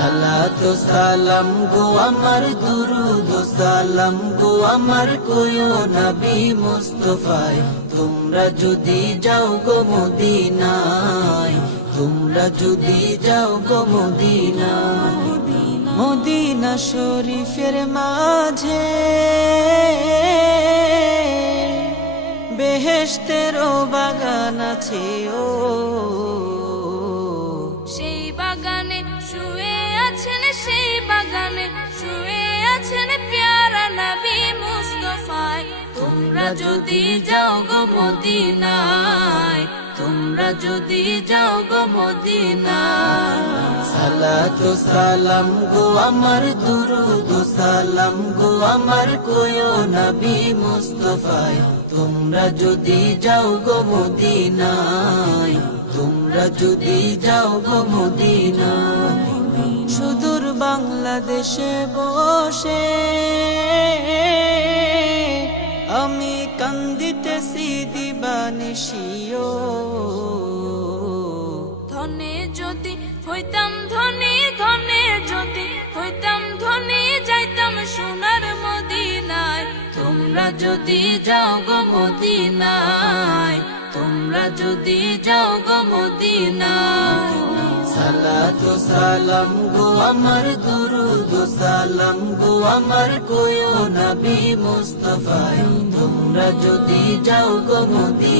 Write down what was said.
সালাতু সালাম গো আমার দুরুদ, সালাম গো আমার কোয় নবী মুস্তফায় তোমরা যদি যাও গো মদিনায়, তোমরা যদি যাও গো মদিনায়। মদিনা শরীফের মাঝে বেহেশতেরও বাগান আছে ও। তোমরা যদি যাও গো মদিনায়, তোমরা যদি যাও গো মদিনায়। সালাতু সালাম গো আমার, দুরুদ সালাম গো আমার কোয় নবী মুস্তফায়, তোমরা যদি যাও গো মদিনায়, তোমরা যদি যাও গো মদিনায়। সুদূর বাংলাদেশে বসে দিবানিশিও ধনে যদি হইতাম ধনী ধনে যদি হইতাম ধনী যাইতাম সোনার মদিনায়। তোমরা যদি যাও গো মদিনায় তোমরা যদি যাও গো মদিনায়। সালাতু সালাম গো আমার দুরুদ সালাম গো আমার কোয় নবী মুস্তফায়। তোমরা যদি যাও গো মদিনায়